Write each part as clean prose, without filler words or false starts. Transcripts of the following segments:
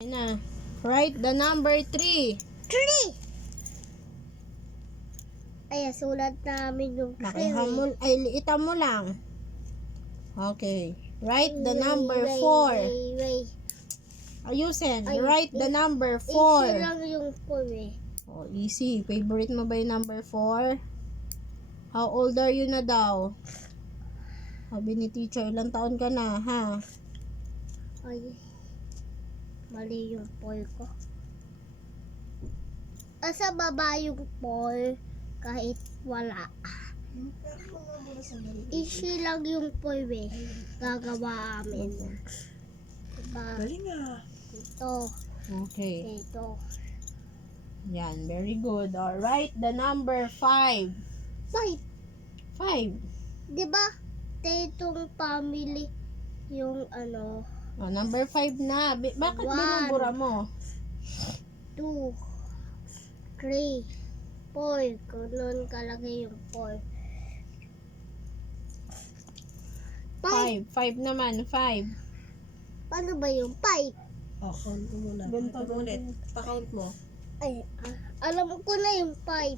Na. Write the number 3. 3! Ay, sulat namin yung 3. Liitan mo lang. Okay. Write the number 4. Wait. Ayusin. Ay, Write the number Easy 4. lang yung 4 eh. Oh, easy. Favorite mo ba yung number 4? How old are you na daw? Sabi ni teacher, ilang taon ka na, ha? Ay, mali yung 4 ko. Asa baba yung 4 kahit wala. Easy lang yung 4 eh. Gagawa amin. Diba? Galing nga. Ito. Okay. Ito. Yan. Very good. Alright. The number 5. 5. 5. Diba? Itong family yung ano. Oh, number 5 na. Bakit 1, binubura mo? 2, 3, 4. Ganun kalaki yung 4. 5. 5 naman. 5. Paano ba yung 5? Oh, count mo muna. Ganito, Count mo ulit. Pa-count mo. Ay, alam ko na yung 5.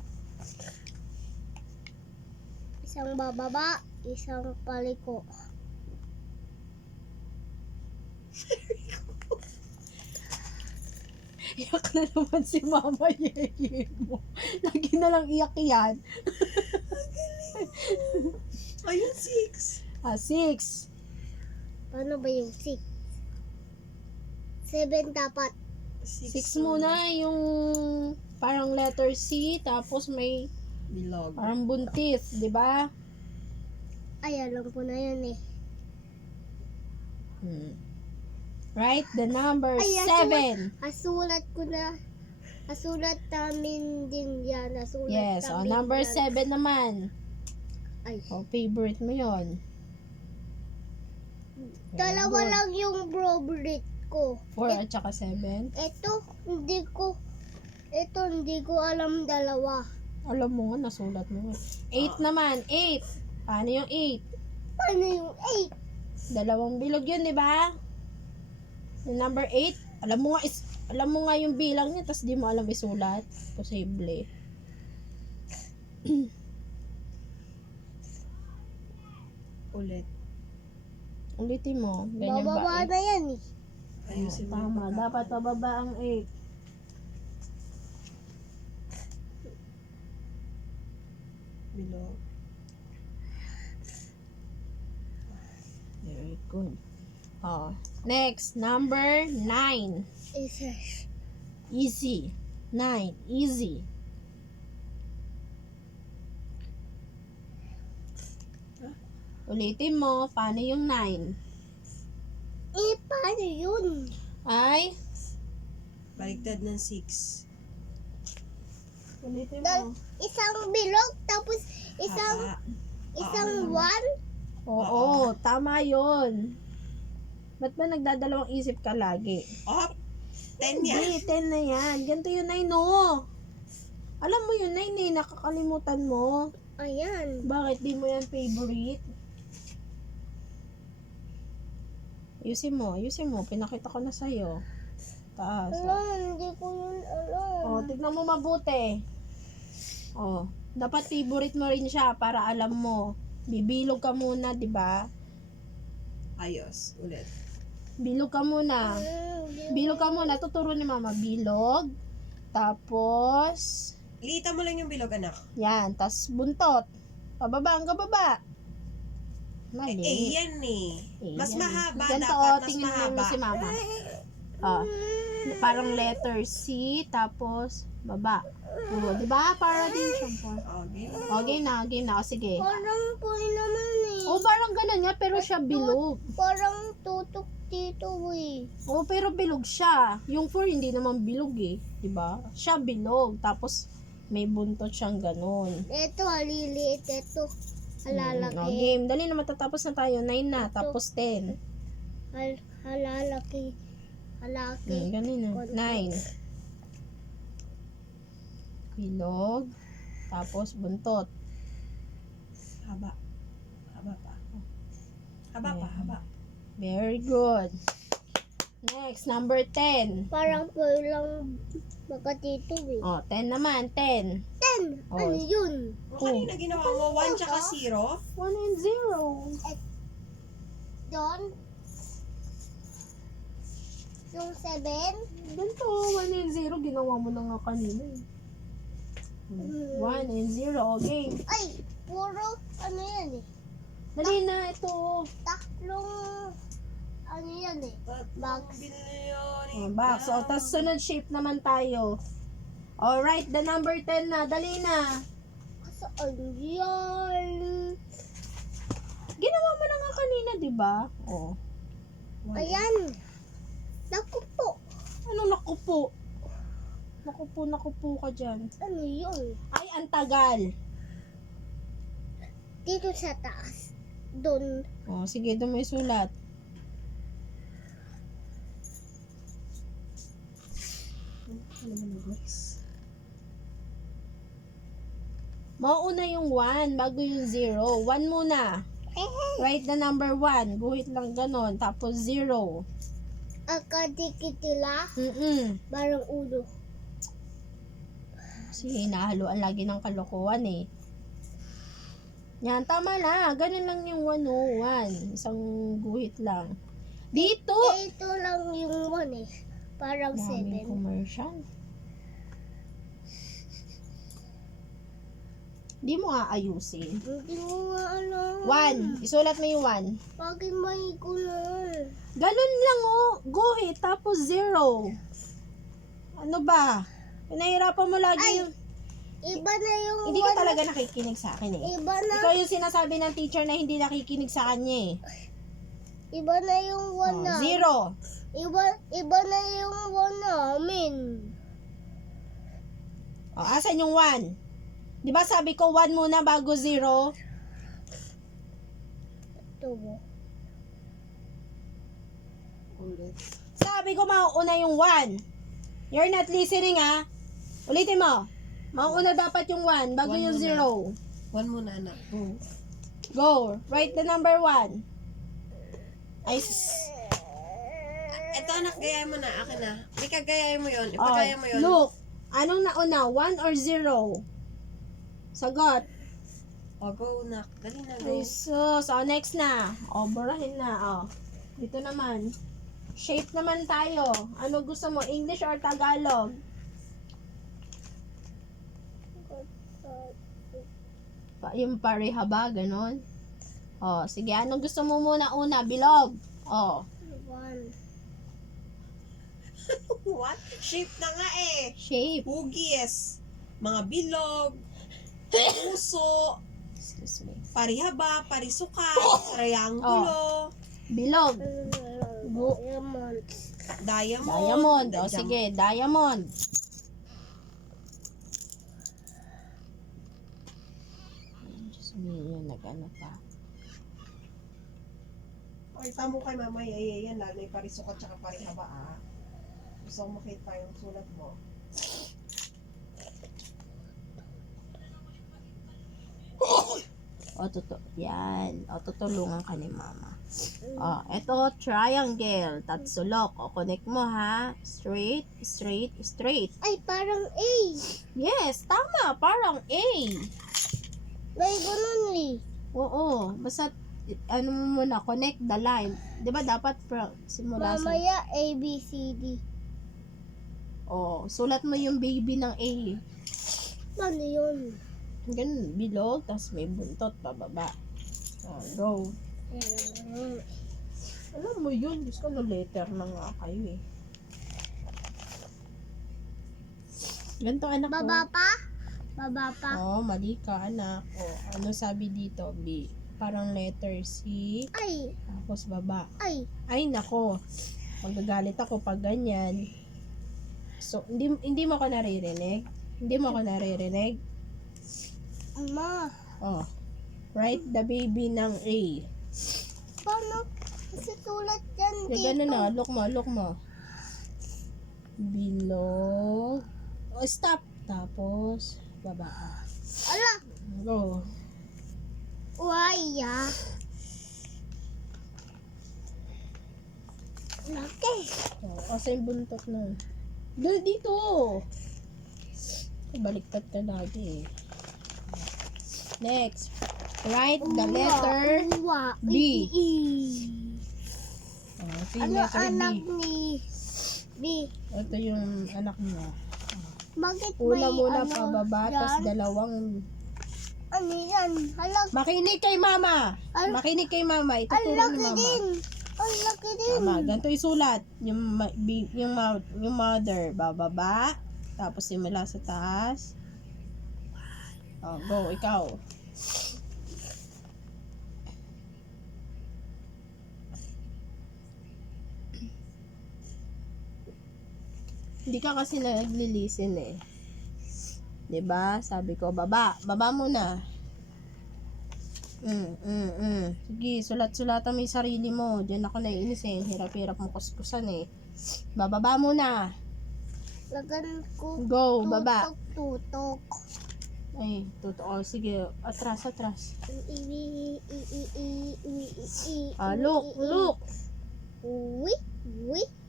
Isang bababa, isang paliko. Iyak na naman si Mama Yeye mo. Lagi na lang iyak yan. Ayun, 6. 6. Paano ba yung 6? 7 dapat. 6 muna yung parang letter C, tapos may Bilog. parang buntis, di ba? Ay, alam ko na yun eh. Right? The number Ay, 7. Asulat ko na. Asulat namin din yan. Asulat Yes, namin number yan. 7 naman. Ay, Favorite mo yon. dalawa lang yung favorite ko. 4 at saka 7. Ito, hindi ko alam dalawa. Alam mo nga, nasulat mo nga. 8 naman, 8. Paano yung 8? Paano yung 8? Dalawang bilog yun, di ba? Yung number 8, alam mo nga yung bilang niya, tas di mo alam isulat. Posible. Ulit. Ulitin mo. Ganyan Bababa ba? na yan eh. Ayusin mo. Tama, dapat pababa ang 8. Bilog. Very good. Oh, next, number 9. Isa. Easy. 9. Easy. Ulitin mo, paano yung 9? Eh, paano yun? Ay, Baligtad ng 6. ulitin mo. Isang bilog, tapos Haba. isang 1. Oo, tama yun. Ba't ba nagdadalawang isip ka lagi? Oh, 10 yan. Hindi, 10 na yan. Ganito yung 9, no? Alam mo yung 9 eh, nakakalimutan mo. Ayan. Bakit di mo yan favorite? Ayusin mo. Pinakita ko na sa'yo. Taas. Alam, hindi ko yun alam. Oh, tignan mo mabuti. Oh, dapat favorite mo rin siya para alam mo. Bibilog ka muna, di ba? Ayos. Ulit. Bilog ka muna. Bilog ka muna. Tuturo ni Mama. Bilog. Tapos, Ilitan mo lang yung bilog, anak. yan. Tapos buntot. Pababa, hanggang baba. Mali. Yan eh. Mas yan. mahaba Ganito, dapat. Mas tingnan mo mahaba. si Mama. Ah, parang letter C, tapos baba. Oh, di ba? Para din siyang po. Okay. Game na. O, sige. Parang po naman eh. O, parang ganun nga, pero siya bilog. Parang tutok dito eh. O, pero bilog siya. Yung 4 hindi naman bilog eh. Di ba? Siya bilog. Tapos, may buntot siyang ganun. Ito, haliliit. Ito, halalaki. O, game. Dali na matatapos na tayo. 9 na. Tapos 10. Halalaki. Halaki. Ganun na. 9. Bilog. Tapos, buntot. Haba. Haba pa. Haba pa, haba. Very good. Next, number 10. Parang pearl lang makatito eh. Oh, 10 naman, 10. 10! Oh. Ano yun? O, kanina ginawa mo 1 tsaka 0. 1 and 0. Doon? Yung 7? Ganito, 1 and 0. Ginawa mo na nga kanina eh. 1 and 0. Okay. Ay! Puro ano yan eh. Dali na, ito. Tatlong ano yan eh. Box. Oh, box. So, tas sunod shape naman tayo. Alright, the number 10 na. Dali na. Saan yan? Ginawa mo na nga kanina, di ba? Oh. Ayan. Naku po. Ano nakupo? Nakupo ka dyan. Ano yun? Ay, ang tagal. Dito sa taas. Doon. Oh, sige, doon may sulat. Ano ba na, guys? Mauna yung 1 bago yung 0. 1 muna. Write the number 1. Guhit lang ganon. Tapos 0. Akadikitila. Barang ulo. Kasi nahaluan lagi ng kalokohan eh. Yan, tama na. Ganun lang yung 101. Isang guhit lang. Dito! Ito lang yung 1 eh. Parang Daming 7. commercial. Di mo aayusin. Hindi mo nga alam. 1. Isulat mo yung 1. Bakit may gulol? Ganun lang oh. Guhit. Tapos 0. Ano ba? Pinahirapan mo lagi Ay, yung... Iba na yung Hindi ka 1. talaga nakikinig sa akin eh. Iba na. Ikaw yung sinasabi ng teacher na hindi nakikinig sa kanya eh. Iba na yung 1 na. 0. Iba na yung 1 namin. O, asan yung 1? Di ba sabi ko 1 muna bago 0? Ito mo. Ulit. Sabi ko mauuna yung 1. You're not listening ha. Ulitin mo. Mauuna dapat yung 1 bago 1 yung muna. 0. 1 muna, anak. Go. Write the number 1. Ay, Ito, anak, gayahin mo na. Akin na. Ika, gayahin mo yun. oh, Ipagaya mo yun. look. Anong nauna? 1 or 0? Sagot. O, go, anak. Dali na, go. Ay, sus. O, next na. O, burahin na. O. Dito naman. Shape naman tayo. Ano gusto mo? English or Tagalog? Yung pareha ba? Ganon? O, sige. Anong gusto mo muna una? Bilog. O. 1. What? Shape na nga eh. Shape. Hugis. Mga bilog. Puso. Excuse me. Parihaba. Parisukat. Triangulo. Bilog. Diamond. Diamond. Diamond. O, sige. Diamond. Diyos me, yun. Nag-ano pa. Pakita mo kay mama, yan, lalo yung parisukat tsaka parihaba, ah. Gusto ko makita yung sulat mo. O, yan. O, tutulungan ka ni mama. O, eto, triangle. Tatsulok. O, connect mo, ha? Straight, straight, straight. Ay, parang A. Yes, tama. Parang A. May ganun eh. Oo. Basta, ano mo muna, connect the line. Di ba dapat simula sa... Mamaya A, B, C, D. O, sulat mo yung baby ng A. Ano yun? Ganun, bilog, tapos may buntot, pababa. O, go. Alam mo yun, gusto ko letter na nga kayo eh. Ganito anak ko. Baba pa? Baba pa? Oh, mali ka anak. Oh, ano sabi dito? B. Parang letter C. Ay, Tapos baba. ay. Ay nako. Magagalit ako pag ganyan. So, hindi mo ko naririnig? Hindi mo ko naririnig? Ma, Oh. Write the baby ng A. paano kasi sulat yan Kaya dito? ganun na. Look mo. Bilog. Oh, stop. Tapos, baba ka. Ala, Go. waya. Laki. Asa yung buntot nun? Dito! Baliktad ka lagi eh. Next. Write the letter Uwa. B. I. Ito yung Ano letter B. anak ni B? Ito yung anak niya. Bakit Una may muna ano pababa, tapos dyan? dalawang... Ano yan? Halag. Makinig kay mama! Al- Makinig kay mama. Ang Ituturo ni laki mama. din. Ang laki din. Tama, ganito isulat. Yung mother, bababa. Tapos simula sa taas. Oh, go, ikaw. Hindi ka kasi naglilisten eh. 'Di ba? Sabi ko, baba muna. Sige, sulat-sulatan mo yung sarili mo. Diyan ako naiinis eh. Hirap-hirap mo kuskusan eh. Bababa muna. Lagan ko. Go, baba. Tutok. Ay, totoo. Sige, atras. Look. Uwi.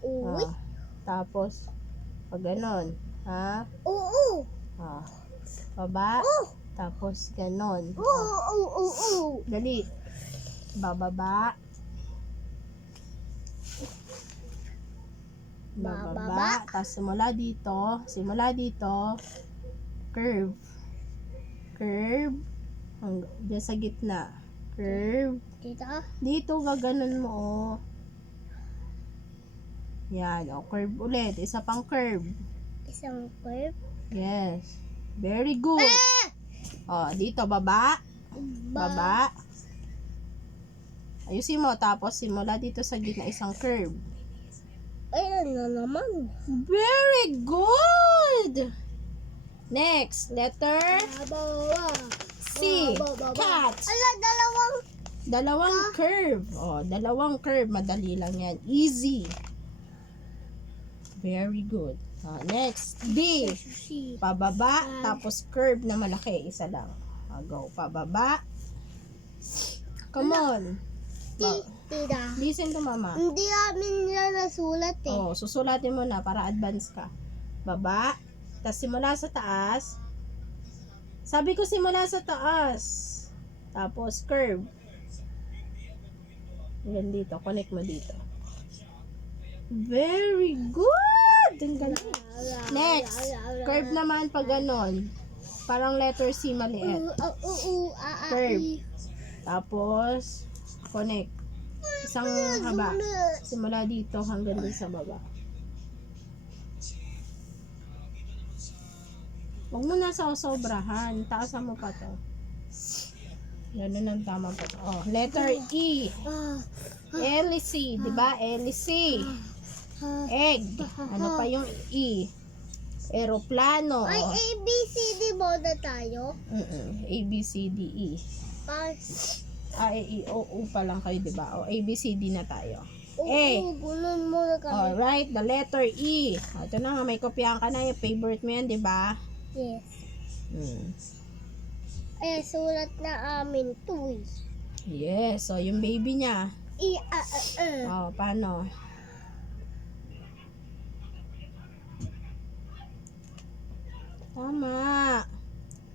Ah, tapos, pag ganon. Ha? Oo. Ah, baba. Tapos, ganon. Oo. Dali. Bababa. Bababa. Tapos, simula dito. Curve. Diyan sa gitna. Curve. Dito, gaganon mo, oh. Yan, oh, curve ulit. Isa pang curve. Isang curve. Yes. Very good. Oh, dito, baba. Ayusin mo, tapos simula dito sa gitna, isang curve. Ayan na naman. Very good! Next, letter C. Cat. Ala, Dalawang curve. Oh, dalawang curve. Madali lang yan. Easy. Very good. Next, D. Pababa, tapos curve na malaki. Isa lang. Go. Pababa. Come on. Tita. Listen to mama. Hindi namin nila nasulat eh. Oh, susulatin mo na para advance ka. Baba. Tapos simula sa taas. Sabi ko simula sa taas. Tapos curve. Yan dito. Connect mo dito. Very good! Ang galing. Next. Curve naman pag ganon. Parang letter C maliit. Curve. Tapos connect. Isang haba. Simula dito hanggang dun sa baba. Huwag mo na sobrahan. Taasan mo pa to. Ganun ang tama pa to. Oh, letter E. L-C. Diba? L-C. Egg. Ano pa yung E? Aeroplano. Ay, A, B, C, D muna tayo. A, B, C, D, E. A, E, I, O, U pa lang kayo, diba? O, A, B, C, D na tayo. Oo, gunan muna kami. Alright, the letter E. Ito na nga, may kopyahan ka na. Yung favorite mo yan, diba? Yes. Eh, sulat na amin to eh. Yes, so yung baby niya. Paano? Tama.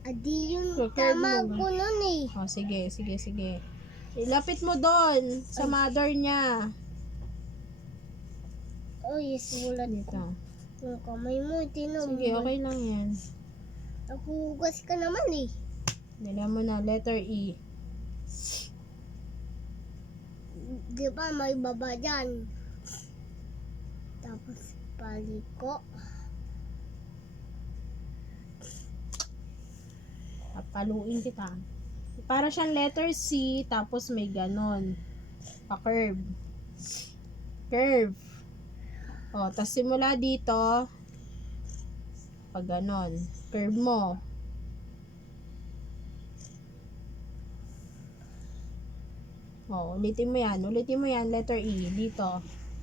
Adi yung Curve tama mo. ko nun eh. Sige. Ilapit mo doon sa mother niya. Oy, sulat Dito. ko. Yung kamay mo, tinom. Sige, okay lang yan. Nagugas ka naman eh. Nila mo na, letter E. Di ba may baba dyan? Tapos paliko. Papaluin kita. Para siyang letter C, tapos may ganon. Pa-curve. Curve. O, tapos simula dito, pag ganon. Curve mo. O, ulitin mo yan. Letter E, dito.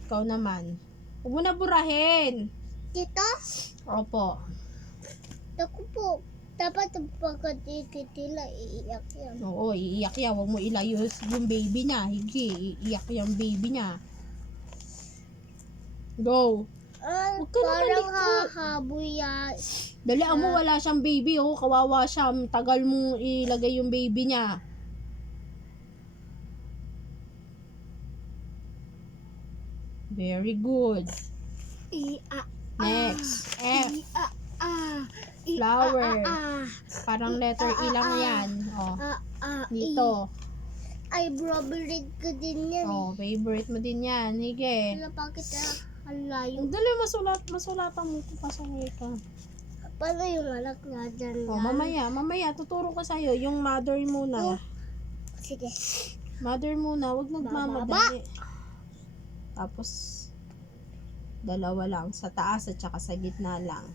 Ikaw naman. Huwag mo na burahin. Tito? Opo. Naku po. Dapat pagkatitila, iiyak yan. Oo, iiyak yan. Huwag mo ilayos yung baby niya. Higi, iiyak yung baby niya. Go. Huwag ka na Parang malikot. hahaboy yan. Dali mo, wala siyang baby. Oh, kawawa siya. Tagal mong ilagay yung baby niya. Very good. Next. F. Flower. Parang letter E lang yan. Oh, dito. Ay, favorite ko din yan. Oh, favorite mo din yan. Sige. Wala bakit ang layo. Dali, masulatan mo. Pasaway ka. Paano yung anak nga dyan? Oh, mamaya, tuturo ko sa'yo. Yung mother muna. Sige. Mother muna, wag nagmamadali. Tapos, dalawa lang. Sa taas at saka sa gitna lang.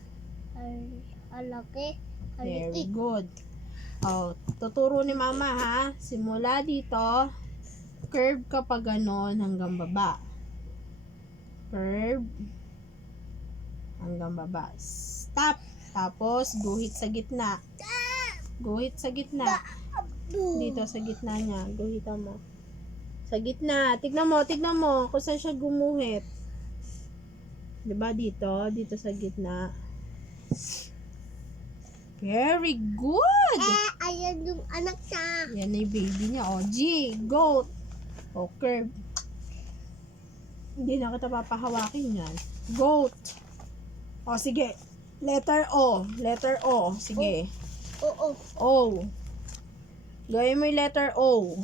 Ay, alaki. Very good. Oh, tuturo ni mama ha. Simula dito, curve ka pa ganon hanggang baba. Curve hanggang baba. Stop. Tapos, guhit sa gitna. Guhit sa gitna. Dito sa gitna niya. Guhitan mo. Sa gitna. Tignan mo kung saan siya gumuhit. Diba dito? Dito sa gitna. Very good! Ayan yung anak niya. Yan na yung baby niya. O, G. Goat. O, curve. Hindi na kita papahawakin yan. Goat. O, sige. Letter O. Letter O. Sige. Oo. O. Gawin mo yung letter O.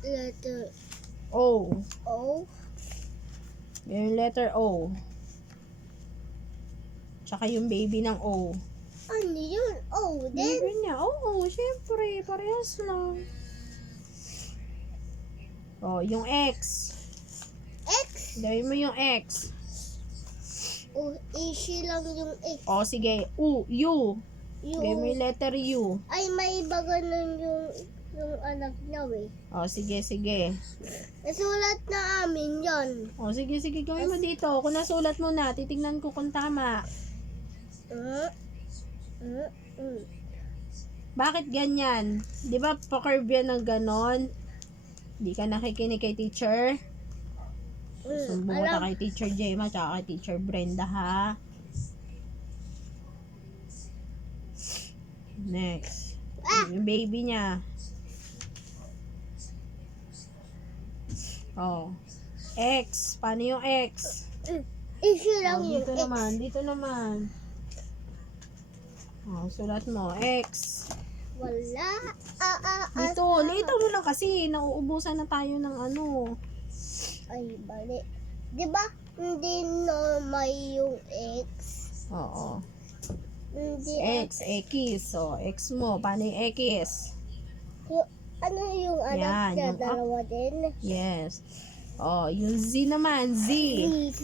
Letter O. O. Gawin yung letter O. Tsaka yung baby ng O. Ano yun? O. Then, Baby niya. Oo, syempre. Parehas lang. O, yung X. X. Gawin mo yung X. O, easy lang yung X. O, sige. U. U. Gawin mo yung Yung, letter U. ay, may iba ganun yung anak niya eh. O, sige. Nasulat na amin yon. O, sige. Gawin mo dito. Kung nasulat mo na, titignan ko kung tama. Bakit ganyan? Di ba pa-curve yan ng ganon? Di ka nakikinig kay teacher? Sumbong ka kay teacher Gemma tsaka kay teacher Brenda ha. Next. Yung baby niya. Oh. X. Paano yung X? Easy Oh, lang yung dito X. naman. Dito naman. Oh, sulat mo. X. Wala. Dito. Lito mo lang kasi. Nauubusan na tayo ng ano. Ay, bali. Di ba? Hindi normal yung X. Oo. Hindi X. X. So, X mo. Paano yung X? Ano yung anak Yan, niya? yung Dalawa din? Yes. Oh, yung Z naman. Z. Z.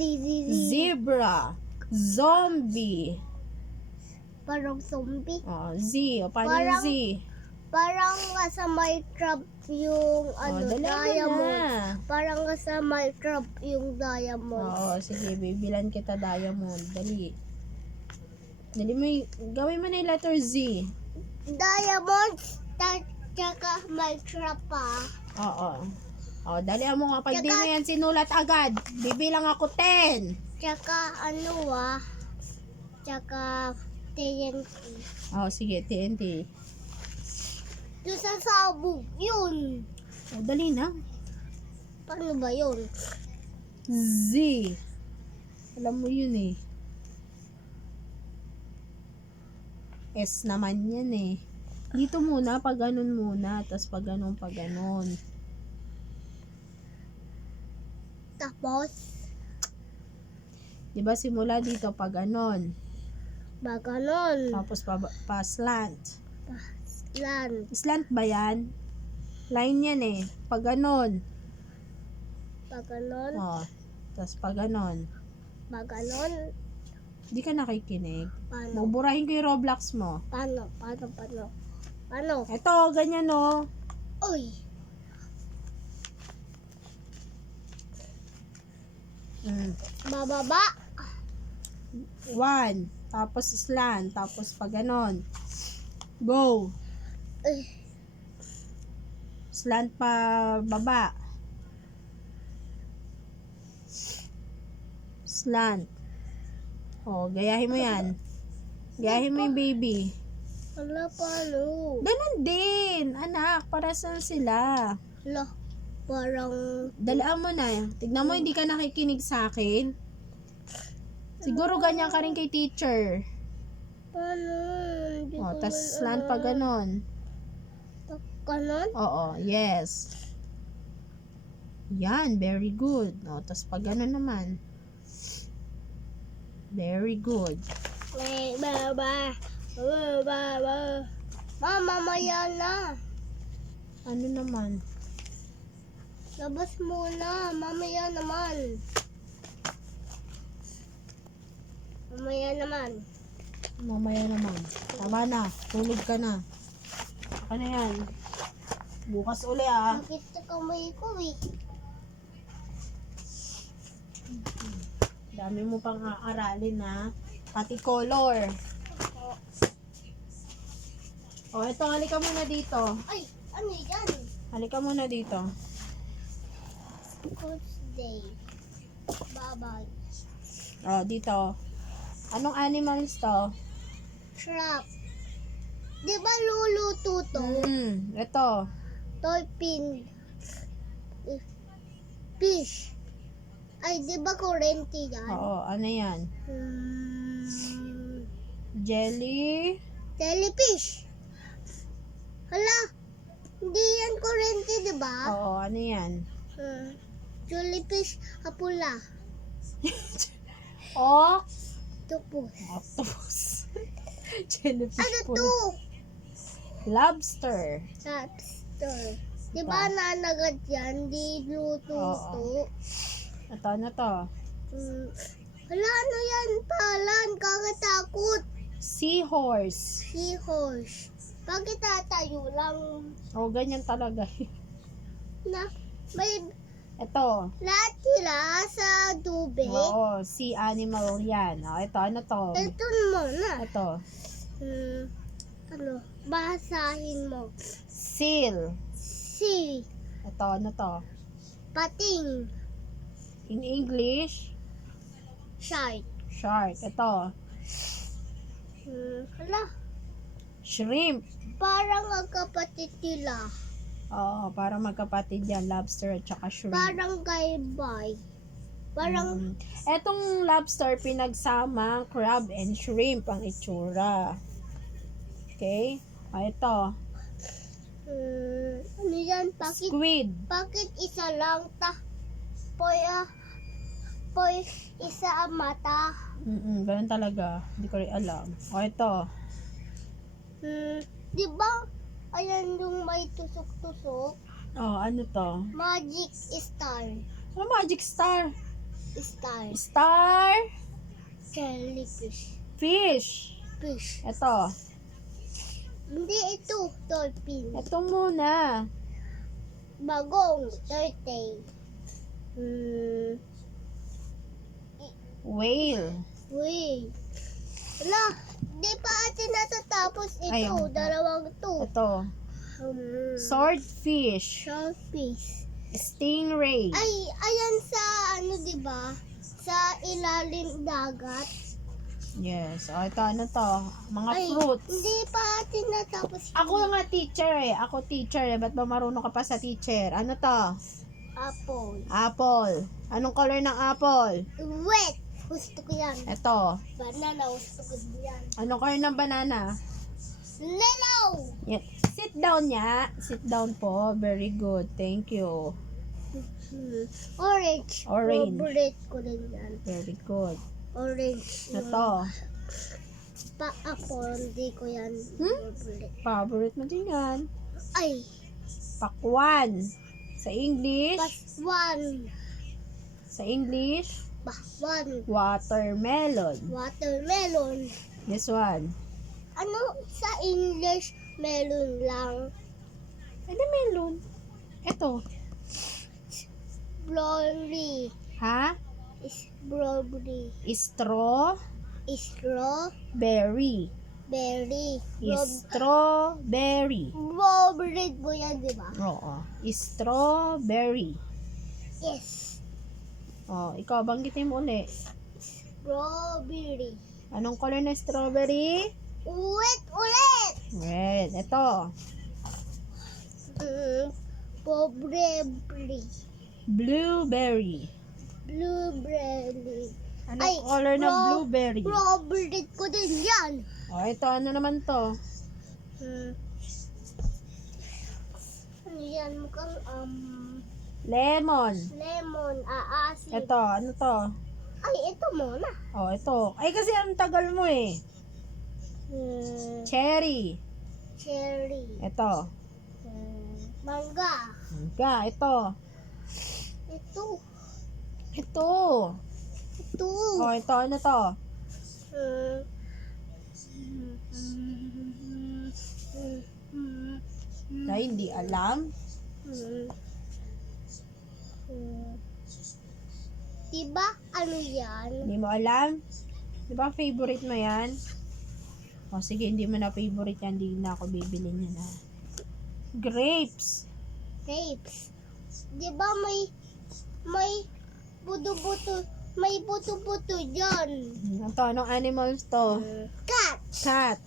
Zebra. Zombie. Parang zombie. Oh, Z. O, paano yung Parang- Z? Parang sa Minecraft yung Oh, dali mo diamond. na. Parang sa Minecraft yung diamond. Oo, sige. Bibilan kita diamond. Dali. Dali mo gawin mo na yung letter Z. Diamond, tsaka Minecraft pa. Oo. Oh, dali mo nga. Pag di Tsaka- mo yan sinulat agad, bibilang ako 10. Tsaka tsaka TNT. Oh, sige. TNT. Doon sa sabog, yun. Oh, dali na. Paano ba yun? Z. Alam mo yun eh. S naman yan eh. Dito muna, pag ganun muna. Tapos pag ganun, pag ganun. Tapos, Diba simula dito pag ganun. ba ganon? Tapos pa slant. Lan. Slant ba yan? Line yan eh. Pag ganun. Ba ganon? Oh. Tapos pag ganun. Ba ganon? Di ka nakikinig. Paano? Buburahin ko yung Roblox mo. Paano? Eto, ganyan oh. Uy! Bababa. 1. Tapos slant. Tapos pag ganun. Go. Uy. Slant pa baba. slant. Oh, gayahin mo yan. Gayahin mo yung baby. Wala paano. Ganun din, anak. Para saan sila? Wala. Parang Dalaan mo na. Tignan mo, hindi ka nakikinig sa akin. Siguro ganyan ka rin kay teacher. paano. Hindi O, ko tas man slant pa alam. ganon. Kanon? Oo, yes. Yan, very good. O, tas pa ganon naman. Very good. May baba. Baba. Mama, maya na. Ano naman? Labas muna. Mamaya naman. Mamaya naman. Mamaya naman. Tama na. Tulog ka na. Ano yan? Bukas uli ah. Bakit sa kamay ko eh? Dami mo pang aaralin na. Pati color. O, ito. Halika muna dito. Ay, ano yan? Halika muna dito. Coach Day. Bye-bye. O, dito. Anong animals to? Trap. Di ba luluto to? Ito. Dolphin. Fish. Ay, di ba kurente yan? Oo, ano yan? Jelly. Jellyfish. Hala, hindi yan kurente, di ba? Oo, ano yan? Jellyfish, apula. O, Tupos. octopus. Jellyfish Ano po. to? Lobster. Lobster. Di ba nanagat yan? Di luto to. Ito, ano to? Hala, ano yan? Palan, kakatakot. Seahorse. Seahorse. Bakit tatayo lang O, ganyan talaga. na may Ito. lahat sila sa tubig? Oo, sea animal yan. O, ito, ano to? Ito muna. Ito. Ano? Basahin mo. Seal. Sea. Ito, ano to? Pating. In English, Shark. shark. Ito. Hala. Shrimp. Parang ang kapatid nila. Oo, para magkapatid yan. Lobster at saka shrimp. Parang kay Bay. Parang Etong lobster, pinagsamang crab and shrimp ang itsura. Okay? O, ito. ano yan? Bakit Squid. isa lang Poy, isa ang mata. Ganun talaga. Hindi ko rin alam. O, ito. Di ba? Ayan yung may tusok-tusok. Oh, ano to? Magic star. Ano magic star? Star. Star. Jellyfish. Fish. Fish. Ito. Hindi ito. Dolphin. Ito muna. Bagong. Turtle. Whale. Uy. Wala. Di pa atin natatapos ito. Ayun. Dalawang to. Ito. Swordfish. Shellfish. Stingray. Ay, ayan sa ano, di ba? Sa ilalim dagat. Yes. O, ito. Ano to? Mga Ay, fruits. hindi pa atin natapos. Ako nga teacher eh. Ako teacher eh. Ba't ba marunong ka pa sa teacher? Ano to? Apple. Apple. Anong color ng apple? Wet. Gusto ko yan. Ito. Banana. Gusto ko yan. Anong color ng banana? Yellow. Yeah. Sit down niya. Sit down po. Very good. Thank you. Orange. Orange. Favorite ko din yan. Very good. Orange. Ito. Apple. Hindi ko yan. Favorite. Favorite mo din yan. Ay. Pakwan. Sa English. Paswan. Sa English. Paswan. Watermelon. Watermelon. This one. Ano sa English? Melon lang. Ano melon? Ito. Strawberry. Ha? Strawberry. Straw. Strawberry. Berry. Berry. Strawberry. Favorite mo yan, di ba? Oo. Strawberry. Yes. Oh, ikaw banggitin mo uli. Strawberry. Anong color na strawberry? Ulit! Red. Ito. Strawberry. Blueberry. Blueberry. Anong Ay, color na blueberry? Strawberry ko din yan. O, ito. Ano naman to? Ano yan? Mukhang Lemon. lemon, aasin. Ito. Ano to? Ay, ito muna. O, ito. Ay, kasi ang tagal mo eh. Cherry. Cherry. Ito. Mangga. Mangga. Ito. Ito. Ito. Ito. O, ito. Ano to? Ay, hindi alam. Diba ano yan? Hindi mo alam? Di ba favorite mo yan? O, sige, hindi mo na favorite yan. Hindi na ako bibili niya na. Grapes. Grapes. Diba may buto-buto, may buto-buto dyan. Ito, anong animals to? Cat. Cat.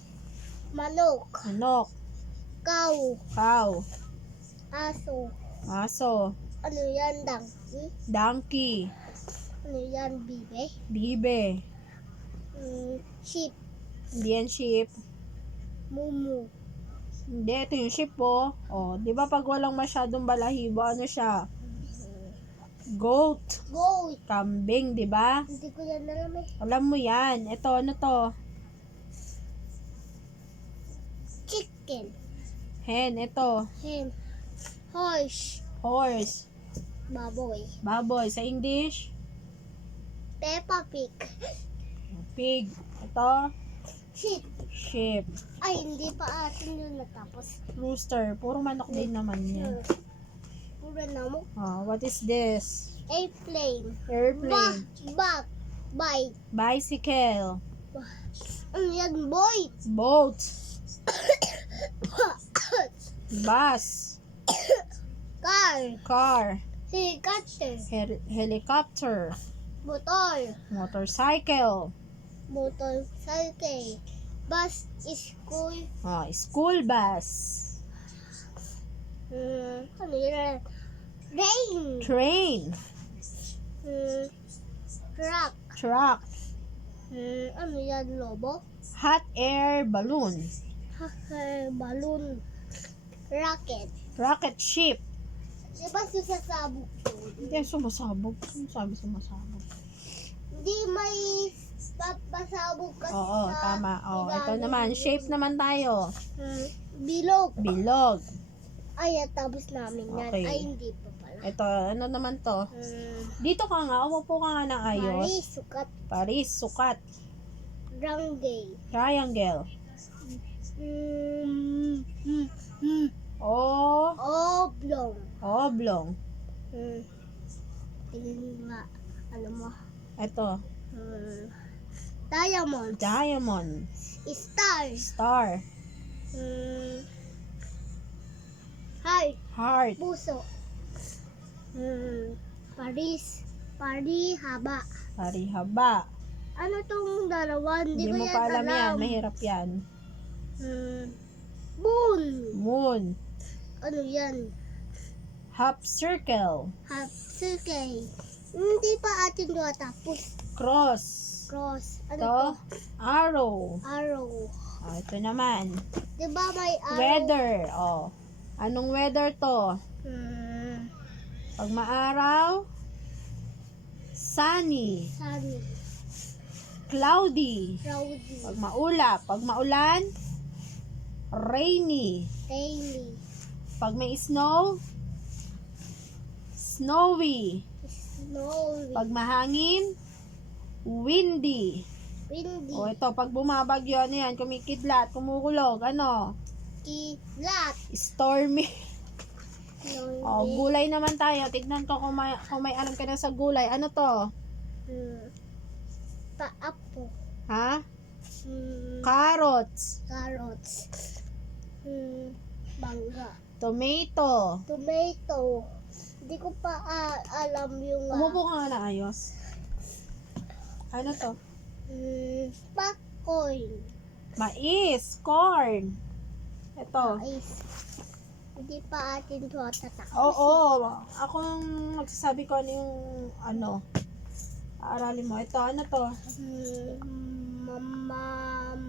Manok. Manok. Cow. Cow. Aso. Aso. Ano yan? Donkey. Donkey. Ano yan? Bibe. Bibe. Sheep. Hindi yan sheep. Mumu. Hindi, ito yung sheep po. O, di ba pag walang masyadong balahibo, ano siya? Goat. Goat. Kambing, di ba? Hindi ko yan alam eh. Alam mo yan. Ito, ano to? Chicken. Hen, ito. Hen. Horse. Horse. Baboy. Baboy. Sa English? Peppa Pig. Pig. Ito? Sheep. Sheep. Ay, hindi pa atin yun natapos. Rooster. Puro manok din naman yan. Puro namok. What is this? Airplane. Airplane. Bike. Bicycle. Ano yan, boy? Boat. Bus. Car. Car. Helicopter. Helicopter. Motor. Motorcycle. Motorcycle. Bus. School. School bus. Ano yan? Rain. Train. Truck. Truck. Ano yan, lobo? Hot air balloon. Balloon. Rocket. Rocket ship. Diba susasabog to? Hindi sumasabog. Ano sabi sumasabog? Hindi may papasabog kasi Oo, sa tama. Ito ilalim naman. yun. Shape naman tayo. Bilog. Bilog. Ay, tapos namin yan. Okay. Ay, hindi pa pala. Ito, ano naman to? Dito ka nga. Umupo ka nga ng ayos. Paris, sukat. Paris, sukat. Ranggay. Triangle. Oblong. Oblong. Tingin nga. Ano mo? Ito. Diamond. Diamond. Star. Star. Heart. Heart. Puso. Paris. Parihaba. Parihaba. Ano tong dalawa? Hindi Hindi ko mo yan pa alam yan. alam. Mahirap yan. Moon. Moon. Ano yan? Half circle. Half circle. Hindi pa atin doon tapos. Cross. Cross. Ano Ito. to? Arrow. Arrow. Ito naman. Diba may arrow? Weather. Anong weather to? Pag maaraw, sunny. Sunny. Cloudy. Cloudy. Pag maulap. Pag maulan, rainy. Rainy. Pag may snow, snowy. Snowy. Pag mahangin, windy. Windy. Ito, pag bumabagyo, ano yan, kumikidlat, kumukulog, ano? Kidlat. Stormy. Lonely. Gulay naman tayo. Tignan ko kung may alam ka na sa gulay. Ano to? Paapo. Ha? Carrots. Carrots. Bangga. Tomato. Tomato. Hindi ko pa alam yung... Umupo ka nga na ayos. Ano to? Popcorn. Mais. Corn. Ito. Ice. Hindi pa atin ito tatapos. Oo. Ako ang magsasabi ko ano yung ano. Aralin mo. Ito. Ano to?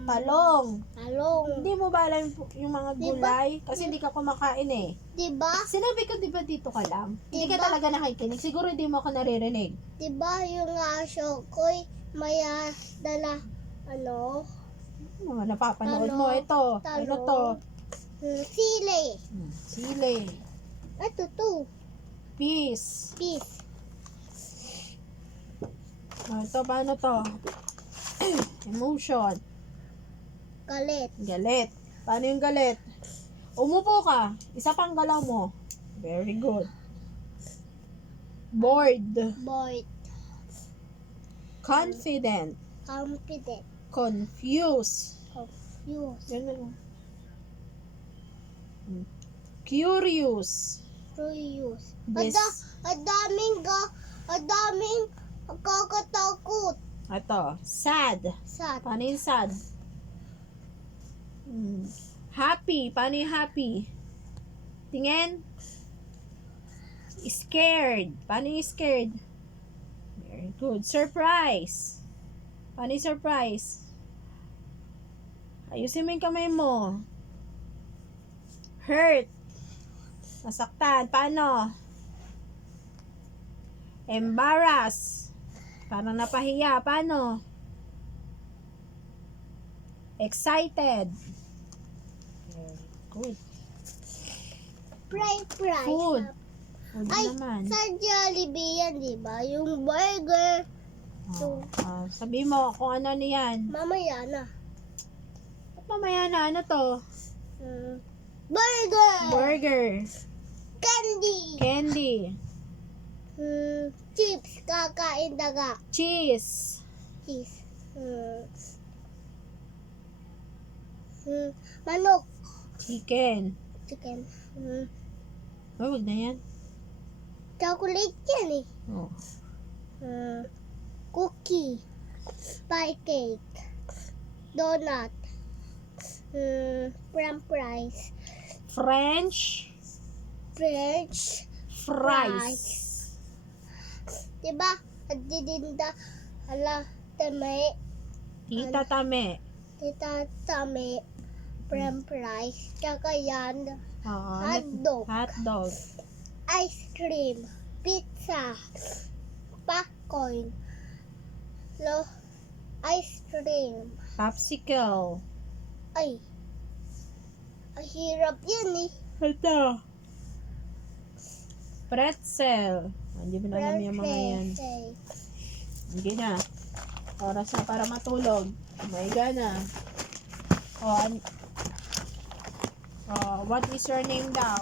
Talong. Talong. Hindi mo ba alam yung mga gulay? Kasi hindi ka kumakain eh. Diba? Sinabi ko diba dito ka lang? Hindi ka Diba? talaga nakikinig. Siguro hindi mo ako naririnig. Diba yung aso ko'y may dala, ano? Mga napapanood Talong. mo. Ito. Ano to? Sili. Sili. Ito to. Peas. Peace. Ito, paano to? Emotion. Galit. Galit. Paano yung galit? Umupo ka. Isa pang galaw mo. Very good. Bored. Bored. Confident. Confident. Confused. Confused. Ganun. Curious. Curious. Yes. Ang daming kakatakot. Ito. Sad. Sad. Paano yung sad? Happy. Paano yung happy? Tingin. Scared. Paano yung scared? Very good. Surprise. Paano yung surprise? Ayusin mo yung kamay mo. Hurt. Nasaktan. Paano? Embarrass. Parang napahiya. Paano? Excited. Very good. Fry. Food. Food Ay, naman. sa Jollibee yan, di ba? Yung burger. Sabi mo kung ano yan. Mamaya na. At mamaya na. Ano to? Burger. Burger. Candy. Candy. Chips. Kakain daga. Cheese. Cheese. Manok. Chicken. Chicken. Oh, wag na yan. Chocolate yan eh. Oh. Cookie. Pie cake. Donut. French fries. French fries. Diba? At didinda. Tame. Tita Tame. Tame. French fries. Tsaka yan. Hotdog. Hotdog. Ice cream. Pizza. Popcorn. Ice cream. Popsicle. Ay. Ang hirap yan eh. Ito. Pretzel. Hindi mo na alam yung mga yan. Pretzel. Hindi na. Oras na para matulog. Umayga na. What is your name daw?